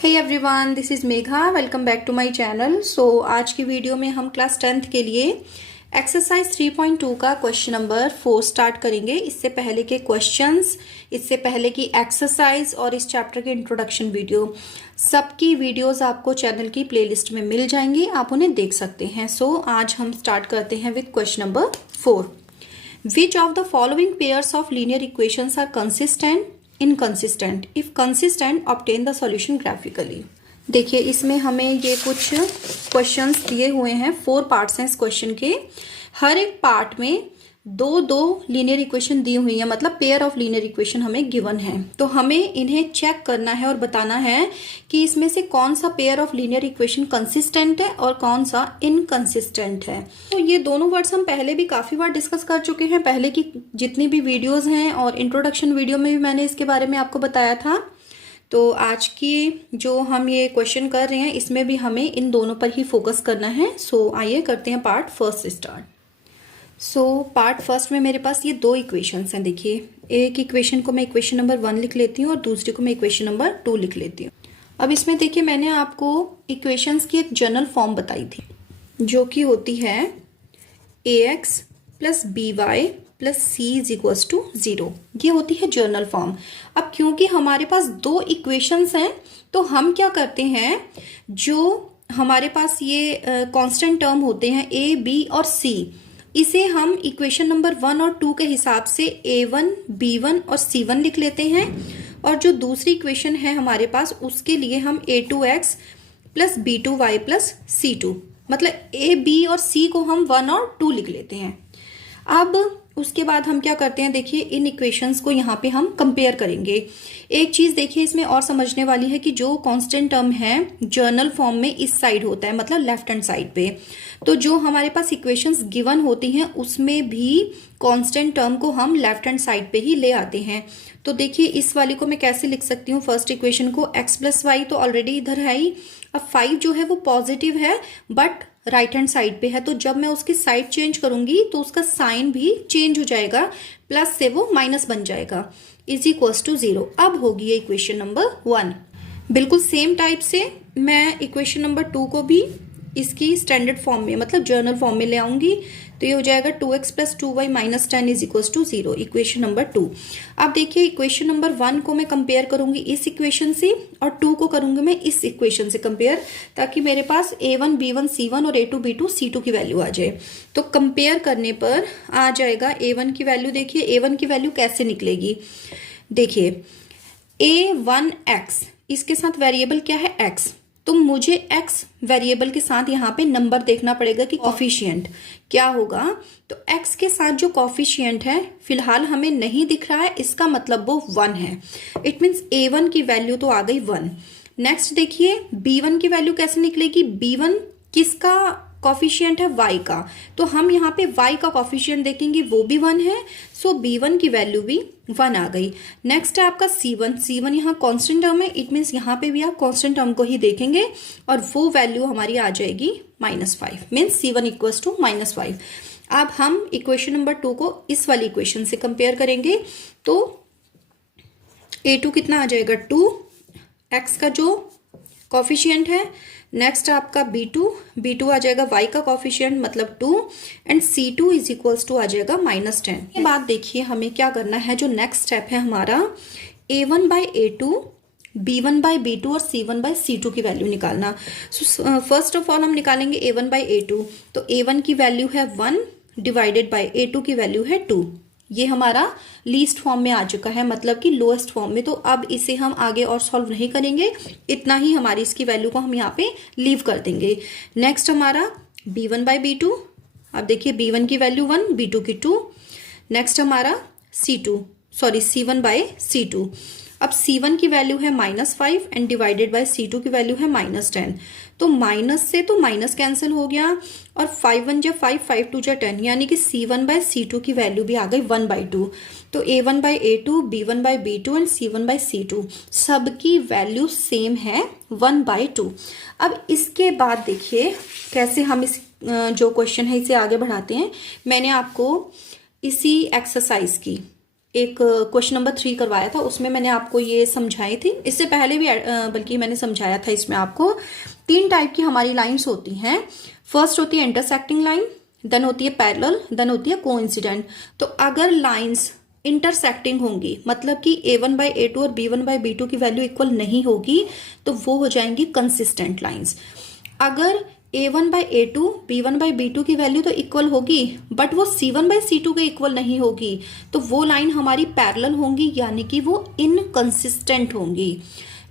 Hey everyone, this is Megha. Welcome back to my channel. So आज की video में हम क्लास 10th के लिए एक्सरसाइज 3.2 का क्वेश्चन नंबर 4 स्टार्ट करेंगे। इससे पहले के क्वेश्चंस, इससे पहले की एक्सरसाइज और इस चैप्टर के इंट्रोडक्शन वीडियो, सबकी वीडियोस आपको चैनल की प्लेलिस्ट में मिल जाएंगी, आप उन्हें देख सकते हैं। सो आज हम स्टार्ट करते हैं with question number 4। Which of the following pairs of linear equations are consistent, inconsistent? If consistent, obtain the solution graphically. देखिए, इसमें हमें ये कुछ क्वेश्चंस दिए हुए हैं। 4 पार्ट्स हैं इस क्वेश्चन के। हर एक पार्ट में दो दो लीनियर इक्वेशन दी हुई है, मतलब पेयर ऑफ लीनियर इक्वेशन हमें गिवन है। तो हमें इन्हें चेक करना है और बताना है कि इसमें से कौन सा pair of linear equation consistent है और कौन सा इनकंसिस्टेंट है। तो ये दोनों वर्ड्स हम पहले भी काफी बार डिस्कस कर चुके हैं। पहले की जितनी भी वीडियोज हैं और इंट्रोडक्शन वीडियो में भी मैंने इसके बारे में आपको बताया था। तो आज की जो हम ये क्वेश्चन कर रहे हैं, इसमें भी हमें इन दोनों पर ही फोकस करना है। सो आइए करते हैं part first start. So part first में मेरे पास ये दो इक्वेशंस हैं। देखिए, एक इक्वेशन को मैं इक्वेशन नंबर 1 लिख लेती हूँ और दूसरी को मैं इक्वेशन नंबर 2 लिख लेती हूँ। अब इसमें देखिए, मैंने आपको इक्वेशंस की एक जनरल फॉर्म बताई थी, जो कि होती है ax plus by plus c is equals to 0। ये होती है जर्नल फॉर्म। अब क्योंकि हमारे पास दो इक्वेशंस हैं, तो हम क्या करते हैं, जो हमारे पास ये कांस्टेंट टर्म होते हैं a, b और c, इसे हम इक्वेशन नंबर 1 और 2 के हिसाब से a1, b1 और c1 लिख लेते हैं। और जो दूसरी इक्वेशन है हमारे पास, उसके लिए हम a2x plus b2y plus c2, मतलब a, b और c को हम 1 और 2 लिख लेते हैं। अब उसके बाद हम क्या करते हैं, देखिए इन इक्वेशंस को यहाँ पे हम कंपेयर करेंगे। एक चीज देखिए इसमें और समझने वाली है कि जो कांस्टेंट टर्म है जर्नल फॉर्म में इस साइड होता है, मतलब लेफ्ट हैंड साइड पे। तो जो हमारे पास इक्वेशंस गिवन होती हैं, उसमें भी कांस्टेंट टर्म को हम लेफ्ट हैंड साइड पे ही ले आते हैं। तो देखिए, इस वाली को मैं कैसे लिख सकती हूँ, फर्स्ट इक्वेशन को x प्लस वाई तो ऑलरेडी इधर है ही। अब 5 जो है वो पॉजिटिव है बट राइट हैंड साइड पे है, तो जब मैं उसकी साइड चेंज करूंगी तो उसका साइन भी चेंज हो जाएगा, प्लस से वो माइनस बन जाएगा, इज इक्वल्स टू 0। अब होगी ये इक्वेशन नंबर 1। बिल्कुल सेम टाइप से मैं इक्वेशन नंबर 2 को भी इसकी स्टैंडर्ड फॉर्म में, मतलब जर्नल फॉर्म में ले आऊंगी। तो ये हो जाएगा 2x plus 2y minus 10 is equals to 0, equation number 2। अब देखिए, इक्वेशन नंबर 1 को मैं कंपेयर करूंगी इस इक्वेशन से और 2 को करूंगी मैं इस इक्वेशन से कंपेयर, ताकि मेरे पास a1, b1, c1 और a2, b2, c2 की वैल्यू आ जाए। तो कंपेयर करने पर आ जाएगा a1 की वैल्यू। देखिए a1 की वैल्यू कैसे निकलेगी, देखिए a1x, इसके साथ वेरिएबल क्या है x, तो मुझे x वेरिएबल के साथ यहाँ पे नंबर देखना पड़ेगा कि कॉफिशिएंट क्या होगा। तो x के साथ जो कॉफिशिएंट है फिलहाल हमें नहीं दिख रहा है, इसका मतलब वो 1 है। इट मीन्स a1 की वैल्यू तो आ गई 1। नेक्स्ट देखिए, b1 की वैल्यू कैसे निकलेगी, b1 किसका कॉफिशिएंट है, y का, तो हम यहाँ पे y का कॉफिशिएंट देखेंगे, वो भी 1 है। सो b1 की वैल्यू भी 1 आ गई। नेक्स्ट है आपका c1। c1 यहाँ कांस्टेंट टर्म है, इट मीन्स यहाँ पे भी आप कांस्टेंट टर्म को ही देखेंगे और वो वैल्यू हमारी आ जाएगी -5, मीन्स c1 इक्वल्स टू -5। अब हम इक्वेशन नंबर 2 को इस वाली इक्वेशन से कंपेयर करेंगे। तो a2 कितना आ जाएगा, 2, x का जो कॉफिशिएंट है। नेक्स्ट आपका b2 आ जाएगा y का कॉफिशिएंट, मतलब 2, and c2 is equals to आ जाएगा -10। ये बात देखिए, हमें क्या करना है, जो नेक्स्ट स्टेप है हमारा a1 by a2, b1 by b2 और c1 बाई c2 की वैल्यू निकालना। फर्स्ट ऑफ ऑल हम निकालेंगे a1 बाई a2। तो a1 की वैल्यू है 1 डिवाइडेड बाई a2 की वैल्यू है 2। ये हमारा लीस्ट फॉर्म में आ चुका है, मतलब कि लोएस्ट फॉर्म में। तो अब इसे हम आगे और सॉल्व नहीं करेंगे, इतना ही हमारी इसकी वैल्यू को हम यहाँ पे लीव कर देंगे। नेक्स्ट हमारा b1 बाई b2। अब देखिए, b1 की वैल्यू 1, b2 की 2। नेक्स्ट हमारा c1 बाई c2। अब c1 की वैल्यू है -5 एंड डिवाइडेड बाय c2 की वैल्यू है -10। तो माइनस से तो माइनस कैंसिल हो गया और 5 1 जा 5, 5 2 जा 10, यानी कि c1 बाय c2 की वैल्यू भी आ गई 1/2। तो a1 bye a2, b1 bye b2 and c1 bye c2 सबकी वैल्यू सेम है 1/2। अब इसके बाद देखिए कैसे हम इस जो क्वेश्चन है इसे आगे बढ़ाते हैं। मैंने आपको इसी एक्सरसाइज की एक क्वेश्चन नंबर 3 करवाया था, उसमें मैंने आपको ये समझाई थी। इससे पहले भी बल्कि मैंने समझाया था इसमें आपको। 3 टाइप की हमारी लाइंस होती हैं। फर्स्ट होती है इंटरसेक्टिंग लाइन, देन होती है पैरेलल, देन होती है कोइंसिडेंट। तो अगर लाइंस इंटरसेक्टिंग होंगी, मतलब कि a1/a2 और b1/b2 की वैल्यू इक्वल नहीं होगी, तो वो हो जाएंगी कंसिस्टेंट लाइंस। अगर a1/a2 b1/b2 की वैल्यू तो इक्वल होगी, बट वो c1/c2 के इक्वल नहीं होगी, तो वो लाइन हमारी पैरेलल होंगी, यानी कि वो इनकंसिस्टेंट होंगी।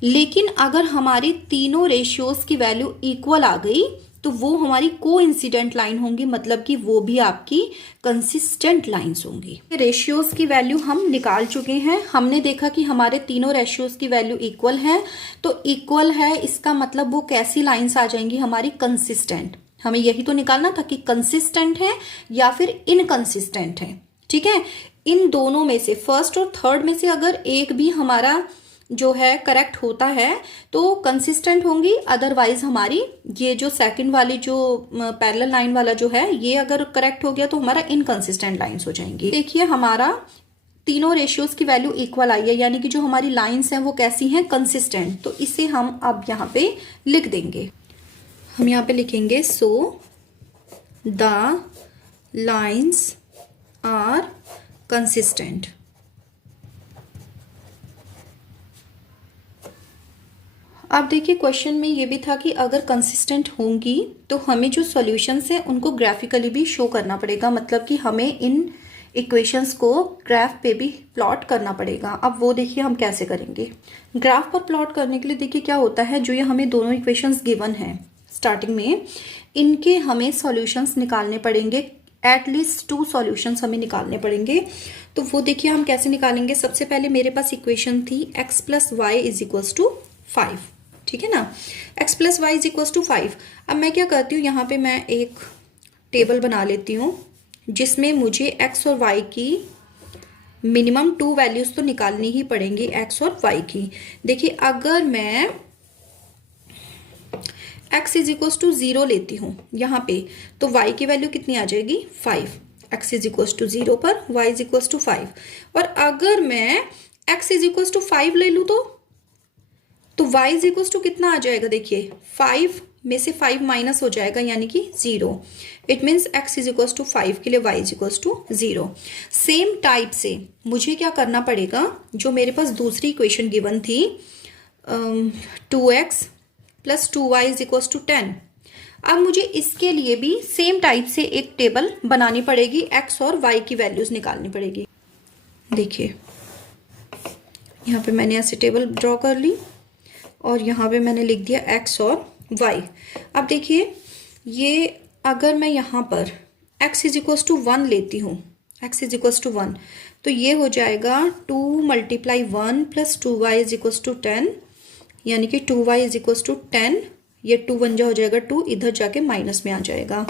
लेकिन अगर हमारी तीनों रेशियोज की वैल्यू इक्वल आ गई, तो वो हमारी कोइंसिडेंट लाइन होंगी, मतलब कि वो भी आपकी कंसिस्टेंट लाइंस होंगी। रेशियोज की वैल्यू हम निकाल चुके हैं। हमने देखा कि हमारे तीनों रेशियोज की वैल्यू इक्वल है, तो इक्वल है इसका मतलब वो कैसी लाइंस आ जाएंगी हमारी, कंसिस्टेंट। हमें यही तो निकालना था कि कंसिस्टेंट है या फिर इनकंसिस्टेंट है। ठीक है, इन दोनों में से, फर्स्ट और थर्ड में से अगर एक भी हमारा जो है करेक्ट होता है तो कंसिस्टेंट होंगी, अदरवाइज हमारी ये जो सेकंड वाली जो पैरेलल लाइन वाला जो है, ये अगर करेक्ट हो गया तो हमारा इनकंसिस्टेंट लाइंस हो जाएंगी। देखिए हमारा तीनों रेशियोज की वैल्यू इक्वल आई है, यानी कि जो हमारी लाइंस हैं वो कैसी हैं, कंसिस्टेंट। तो इसे हम अब यहाँ पे लिख देंगे। हम यहाँ पे लिखेंगे so the lines are consistent. अब देखिए क्वेश्चन में ये भी था कि अगर कंसिस्टेंट होंगी तो हमें जो सॉल्यूशंस हैं उनको ग्राफिकली भी शो करना पड़ेगा, मतलब कि हमें इन इक्वेशंस को ग्राफ पे भी प्लॉट करना पड़ेगा। अब वो देखिए हम कैसे करेंगे। ग्राफ पर प्लॉट करने के लिए देखिए क्या होता है, जो ये हमें दोनों इक्वेशंस गिवन हैं स्टार्टिंग में, इनके हमें सॉल्यूशंस निकालने पड़ेंगे। एटलीस्ट 2 सॉल्यूशंस हमें निकालने पड़ेंगे। तो वो देखिए हम कैसे निकालेंगे। सबसे पहले मेरे पास इक्वेशन थी x + y = 5, ठीक है ना, x + y = 5। अब मैं क्या करती हूँ, यहाँ पे मैं एक टेबल बना लेती हूँ जिसमें मुझे x और y की मिनिमम 2 वैल्यूज तो निकालनी ही पड़ेंगी, x और y की। देखिए अगर मैं x = 0 लेती हूँ यहाँ पे, तो y की वैल्यू कितनी आ जाएगी, 5। x = 0 पर y = 5। और अगर मैं x = 5 ले लूँ तो y = कितना आ जाएगा, देखिए 5 में से 5 माइनस हो जाएगा, यानी कि 0। इट मीन्स x = 5 के लिए y = 0। सेम टाइप से मुझे क्या करना पड़ेगा, जो मेरे पास दूसरी इक्वेशन गिवन थी 2x + 2y = 10। अब मुझे इसके लिए भी सेम टाइप से एक टेबल बनानी पड़ेगी, x और y की वैल्यूज निकालनी पड़ेगी। देखिए यहाँ पे मैंने ऐसे टेबल ड्रॉ कर ली और यहाँ पे मैंने लिख दिया x और y। अब देखिए ये अगर मैं यहाँ पर x = 1 लेती हूँ, x = 1, तो ये हो जाएगा 2 × 1 + 2y = 10, यानी कि 2y = 10। ये 2 1 जा हो जाएगा 2, इधर जाके माइनस में आ जाएगा।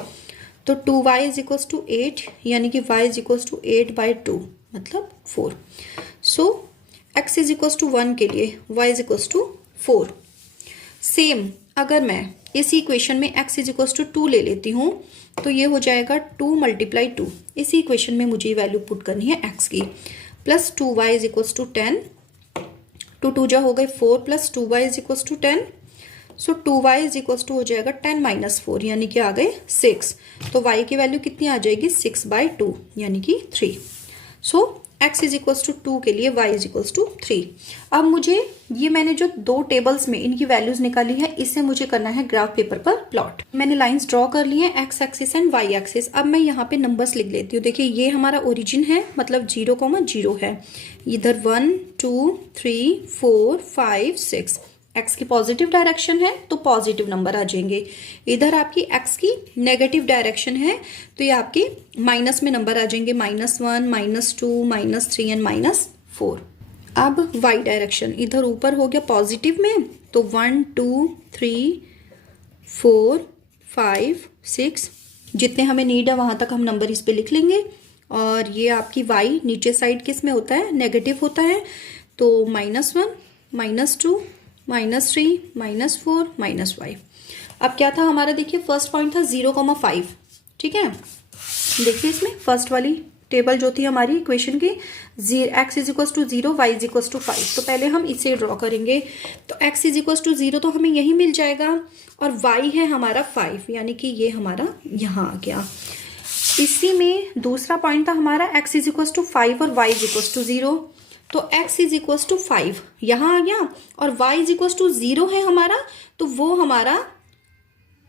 तो 2y = 8, यानी कि y = 8/2 मतलब 4। सो x = 1 के लिए y = 4। सेम अगर मैं इसी इक्वेशन में x = 2 ले लेती हूँ, तो ये हो जाएगा 2 × 2। इसी इक्वेशन में मुझे वैल्यू पुट करनी है x की, प्लस 2y = 10। 2 2 जा हो गए 4 + 2y = 10। सो 2y = हो जाएगा 10 - 4, यानी कि आ गए 6। तो y की वैल्यू कितनी आ जाएगी, 6/2, यानी कि 3। सो x = 2 के लिए y = 3। अब मुझे ये मैंने जो 2 टेबल्स में इनकी वैल्यूज निकाली है, इससे मुझे करना है ग्राफ पेपर पर प्लॉट। मैंने लाइंस ड्रॉ कर ली है, x axis and y axis. अब मैं यहाँ पे नंबर्स लिख लेती हूँ। देखिए ये हमारा ओरिजिन है, मतलब 0,0 है। इधर 1 2 3 4 5 6। x की पॉजिटिव डायरेक्शन है तो पॉजिटिव नंबर आ जाएंगे। इधर आपकी x की नेगेटिव डायरेक्शन है तो ये आपके माइनस में नंबर आ जाएंगे, -1 -2 -3 एंड -4। अब y डायरेक्शन इधर ऊपर हो गया पॉजिटिव में, तो 1 2 3 4 5 6 जितने हमें नीड है वहां तक हम नंबर इस पे लिख लेंगे। और ये आपकी y नीचे साइड किस में होता है, नेगेटिव होता है, तो -1 -2 -3 -4 -5। अब क्या था हमारा, देखिए फर्स्ट पॉइंट था 0,5, ठीक है। देखिए इसमें फर्स्ट वाली टेबल जो थी हमारी इक्वेशन की, x is equal to 0, y is equal to 5। तो पहले हम इसे ड्रॉ करेंगे। तो x इज इक्वल टू 0 तो हमें यही मिल जाएगा, और y है हमारा 5, यानी कि ये हमारा यहाँ आ गया। इसी में दूसरा पॉइंट था हमारा x इज इक्वल टू 5 और y इज इक्वल टू 0। तो x इज इक्वल टू 5 यहाँ आ गया, और y इज इक्वल टू 0 है हमारा, तो वो हमारा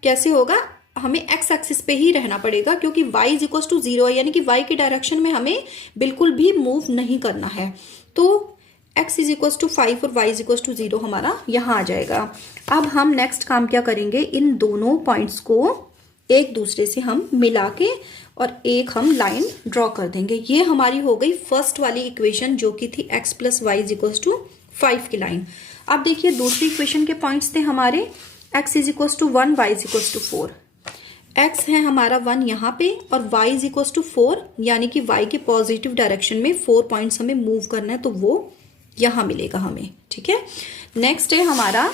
कैसे होगा, हमें x एक्सिस पे ही रहना पड़ेगा, क्योंकि y इज इक्वल टू 0 है, यानी कि y के डायरेक्शन में हमें बिल्कुल भी मूव नहीं करना है। तो x इज इक्वल टू 5 और y इज इक्वल टू 0 हमारा यहाँ आ जाएगा। अब हम नेक्स्ट काम क्या करेंगे, इन दोनों पॉइंट्स को एक दूसरे से हम मिला के और एक हम लाइन ड्रॉ कर देंगे। ये हमारी हो गई फर्स्ट वाली इक्वेशन, जो कि थी x plus Y is equal to 5 की लाइन। अब देखिए दूसरी इक्वेशन के पॉइंट्स थे हमारे x is equal to 1, y is equal to 4। x है हमारा 1 यहाँ पे, और y इज इक्वल टू 4, यानी कि y के पॉजिटिव डायरेक्शन में 4 पॉइंट्स हमें मूव करना है, तो वो यहाँ मिलेगा हमें। ठीक है, नेक्स्ट है हमारा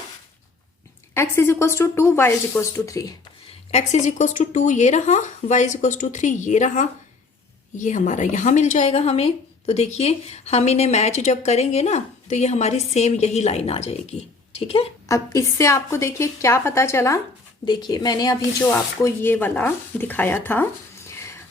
x is equal to 2, y is equal to 3। x is equal to 2 ये रहा, y इज इक्वल टू 3 ये रहा, ये हमारा यहाँ मिल जाएगा हमें। तो देखिए हम इन्हें मैच जब करेंगे ना, तो ये हमारी सेम यही लाइन आ जाएगी। ठीक है, अब इससे आपको देखिए क्या पता चला। देखिए मैंने अभी जो आपको ये वाला दिखाया था,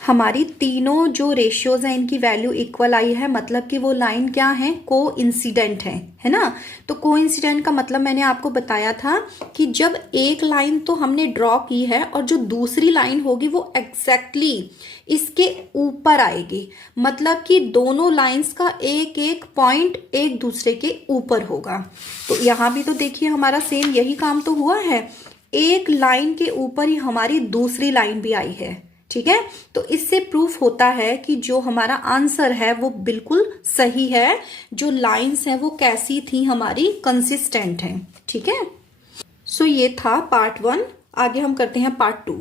हमारी तीनों जो रेशियोज हैं इनकी वैल्यू इक्वल आई है, मतलब कि वो लाइन क्या है, को इंसिडेंट है ना। तो को इंसिडेंट का मतलब मैंने आपको बताया था कि जब एक लाइन तो हमने ड्रॉ की है और जो दूसरी लाइन होगी वो एग्जैक्टली इसके ऊपर आएगी, मतलब कि दोनों लाइंस का एक एक पॉइंट एक दूसरे के ऊपर होगा। तो यहाँ भी तो देखिए हमारा सेम यही काम तो हुआ है, एक लाइन के ऊपर ही हमारी दूसरी लाइन भी आई है। ठीक है, तो इससे प्रूफ होता है कि जो हमारा आंसर है वो बिल्कुल सही है, जो लाइंस हैं वो कैसी थी हमारी, कंसिस्टेंट हैं। ठीक है, सो ये था पार्ट 1। आगे हम करते हैं पार्ट 2।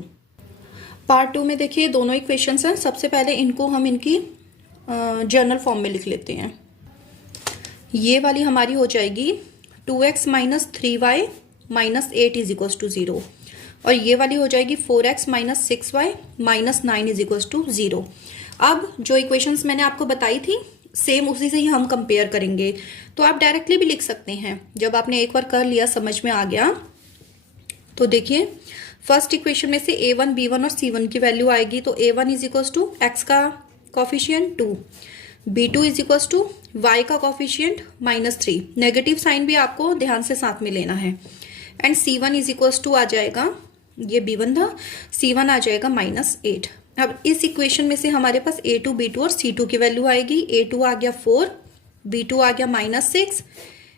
पार्ट 2 में देखिए दोनों इक्वेशंस हैं। सबसे पहले इनको हम इनकी जर्नल फॉर्म में लिख लेते हैं। ये वाली हमारी हो जाएगी 2x minus 3y minus 8 is equal to 0, और ये वाली हो जाएगी 4x minus 6y minus 9 is equal to 0। अब जो इक्वेशंस मैंने आपको बताई थी सेम उसी से ही हम कंपेयर करेंगे। तो आप डायरेक्टली भी लिख सकते हैं, जब आपने एक बार कर लिया समझ में आ गया। तो देखिए फर्स्ट इक्वेशन में से a1 b1 और c1 की वैल्यू आएगी। तो a1 is equal to x का coefficient 2, b2 is equal to y का कॉफिशियंट -3, नेगेटिव साइन भी आपको ध्यान से साथ में लेना है, and c1 is equal to आ जाएगा, ये b1 था, c1 आ जाएगा -8। अब इस इक्वेशन में से हमारे पास a2 b2 और c2 की वैल्यू आएगी। a2 आ गया 4, b2 आ गया -6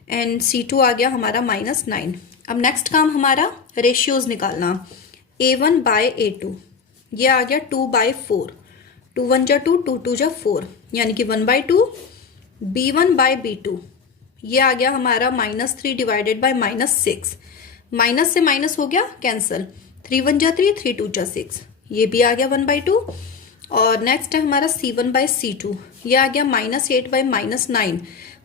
एंड c2 आ गया हमारा -9। अब नेक्स्ट काम हमारा रेशियोज निकालना, a1 बाय a2, ये आ गया 2/4, 2 1 जा 2, 2 2 जा 4, यानी कि 1/2। b1 बाय b2, ये आ गया हमारा -3 डिवाइडेड बाय -6, माइनस से माइनस हो गया कैंसिल, 3 1 जा 3, 3 2 जा 6, ये भी आ गया 1/2। और नेक्स्ट है हमारा c1 बाय c2, ये आ गया -8 बाय -9,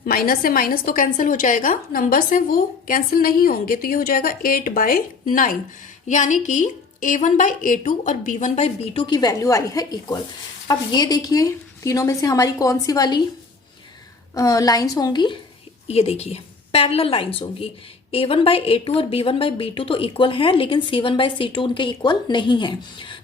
माइनस से माइनस तो कैंसिल हो जाएगा, नंबर्स हैं वो कैंसिल नहीं होंगे, तो ये हो जाएगा 8/9, यानी कि a1 बाय a2 और b1 बाय b2 की वैल्यू आई है इक्वल। अब ये देखिए तीनों में से हमारी कौन सी वाली लाइंस होंगी, ये देखिए पैरेलल लाइंस होंगी। a1 बाय a2 और b1 बाय b2 तो इक्वल है, लेकिन c1 बाय c2 उनके इक्वल नहीं है।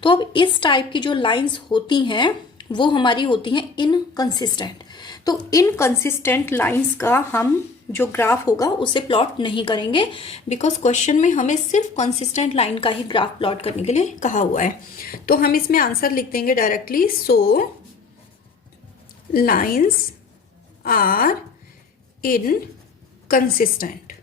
तो अब इस टाइप की जो लाइंस होती हैं वो हमारी होती हैं इनकंसिस्टेंट। तो इनकंसिस्टेंट लाइंस का हम जो ग्राफ होगा उसे प्लॉट नहीं करेंगे, बिकॉज क्वेश्चन में हमें सिर्फ कंसिस्टेंट लाइन का ही ग्राफ प्लॉट करने के लिए कहा हुआ है। तो हम इसमें आंसर लिख देंगे directly, so lines are inconsistent.